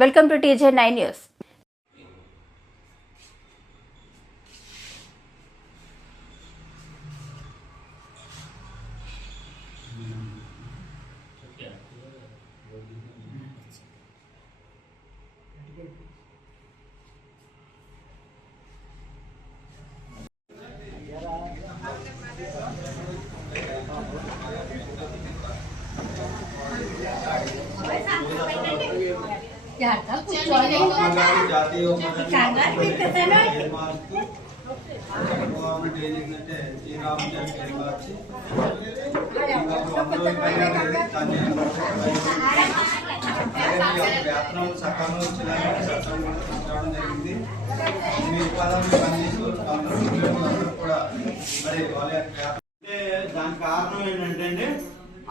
Welcome to TJ9 news. దాని కారణం ఏంటంటే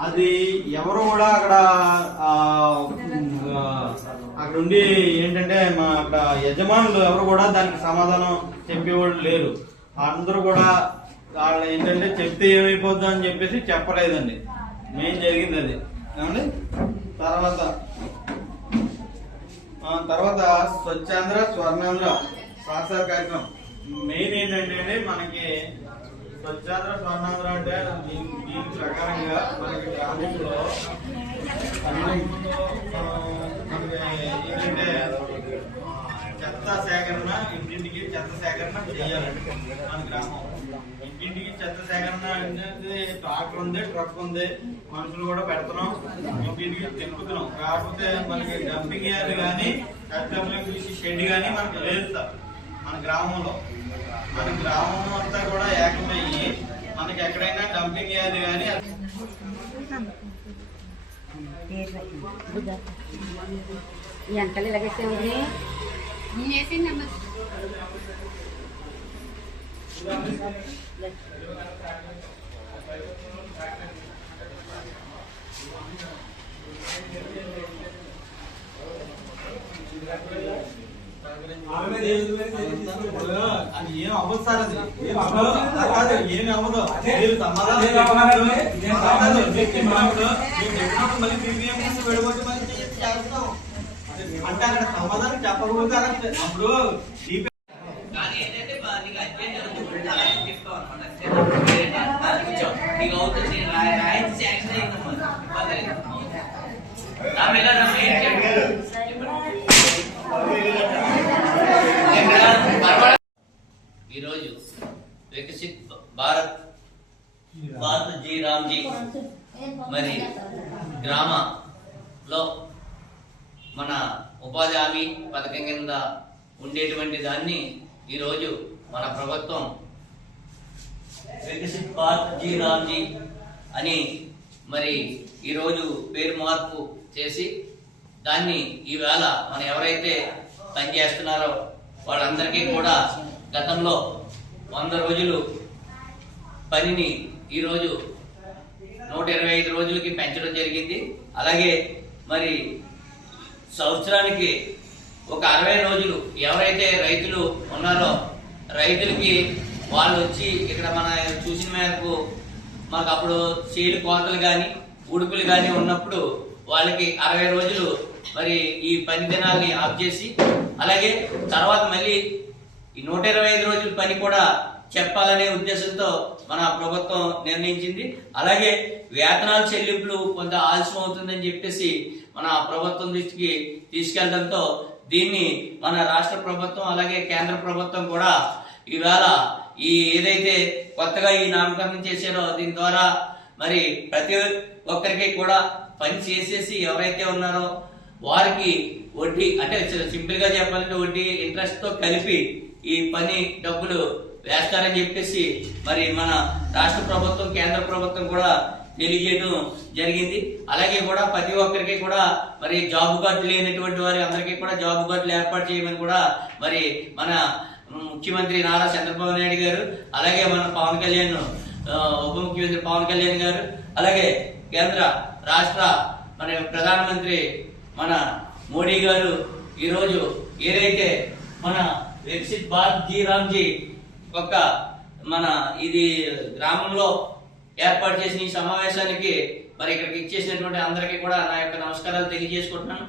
అది ఎవరు కూడా అక్కడ ఉండి ఏంటంటే మా అక్కడ యజమానులు ఎవరు కూడా దానికి సమాధానం చెప్పేవాళ్ళు లేరు. అందరూ కూడా వాళ్ళు ఏంటంటే చెప్తే ఏమైపోద్దు అని చెప్పేసి చెప్పలేదండి. మెయిన్ జరిగింది అది ఏమండి. తర్వాత స్వచ్ఛాంధ్ర స్వర్ణాంధ్ర సాక్షర కార్యక్రమం మెయిన్ ఏంటంటే మనకి స్వచ్ఛాంధ్ర స్వర్ణాంధ్ర అంటే దీని ప్రకారంగా మనకి గ్రామంలో ఏంటంటే చెత్త సేకరణ ఇంటింటికి చెత్త సేకరణ చేయాలండి. మన గ్రామం ఇంటింటికి చెత్త సేకరణ అంటే ట్రాక్టర్ ఉంది, ట్రక్ ఉంది, మనుషులు కూడా పెడుతున్నాం, ఇంటింటికి తిప్పుతున్నాం. కాకపోతే మనకి డంపింగ్ యార్డ్ కానీ షెడ్ కానీ మనకి లేదు సార్. మన గ్రామంలో మన గ్రామం అంతా కూడా ఏకమయ్యి మనకి ఎక్కడైనా డంపింగ్ యార్డ్ కానీ ఎంకలు ఇలాగైతే ఉంది. అది ఏం అవ్వదు సార్. అది ఏమి అవ్వదు. మీరు సమాధానం మళ్ళీ PPM విడగొట్టి మళ్ళీ చేస్తాం అంటే అక్కడ సమాధానం చెప్పకపోతే అప్పుడు ఈరోజు వికసిత్ భారత్ జీ రామ్జీ మరి గ్రామంలో మన ఉపాధి హామీ పథకం కింద ఉండేటువంటి దాన్ని ఈరోజు మన ప్రభుత్వం వికసిత్ భారత్ జీ రామ్జీ అని మరి ఈరోజు పేరు మార్పు చేసి దాన్ని ఈవేళ మనం ఎవరైతే పనిచేస్తున్నారో వాళ్ళందరికీ కూడా గతంలో 100 రోజులు పనిని ఈరోజు 125 రోజులకి పెంచడం జరిగింది. అలాగే మరి సంవత్సరానికి ఒక 60 రోజులు ఎవరైతే రైతులు ఉన్నారో రైతులకి వాళ్ళు వచ్చి ఇక్కడ మన చూసిన మేరకు మాకు అప్పుడు చేలు కోతలు కానీ ఉడుపులు కానీ ఉన్నప్పుడు వాళ్ళకి 60 రోజులు మరి ఈ పని దినాల్ని ఆఫ్ చేసి అలాగే తర్వాత మళ్ళీ ఈ 125 రోజుల పని కూడా చెప్పాలనే ఉద్దేశంతో మన ప్రభుత్వం నిర్ణయించింది. అలాగే వేతనాల చెల్లింపులు కొంత ఆలస్యం అవుతుందని చెప్పేసి మన ప్రభుత్వం దృష్టికి తీసుకెళ్లడంతో దీన్ని మన రాష్ట్ర ప్రభుత్వం అలాగే కేంద్ర ప్రభుత్వం కూడా ఈవేళ ఈ ఏదైతే కొత్తగా ఈ నామకరణం చేశారో దీని ద్వారా మరి ప్రతి ఒక్కరికి కూడా పని చేసేసి ఎవరైతే ఉన్నారో వారికి వడ్డీ అంటే సింపుల్ గా చెప్పాలంటే వడ్డీ ఇంట్రెస్ట్ తో కలిపి ఈ పని డబ్బులు వేస్తారని చెప్పేసి మరి మన రాష్ట్ర ప్రభుత్వం కేంద్ర ప్రభుత్వం కూడా తెలియజేయడం జరిగింది. అలాగే కూడా ప్రతి ఒక్కరికి కూడా మరి జాబ్ కార్డు లేనటువంటి వారి అందరికీ కూడా జాబ్ కార్డులు ఏర్పాటు చేయమని కూడా మరి మన ముఖ్యమంత్రి నారా చంద్రబాబు నాయుడు గారు అలాగే మన పవన్ కళ్యాణ్ ఉప ముఖ్యమంత్రి పవన్ కళ్యాణ్ గారు అలాగే కేంద్ర రాష్ట్ర మన ప్రధానమంత్రి మన మోడీ గారు ఈరోజు ఏదైతే మన వికసిత్ భారత్ జీ రామ్జీ ఒక మన ఇది గ్రామంలో ఏర్పాటు చేసిన ఈ సమావేశానికి మరి ఇక్కడికి ఇచ్చేసినటువంటి అందరికీ కూడా నా యొక్క నమస్కారాలు తెలియజేసుకుంటున్నాను.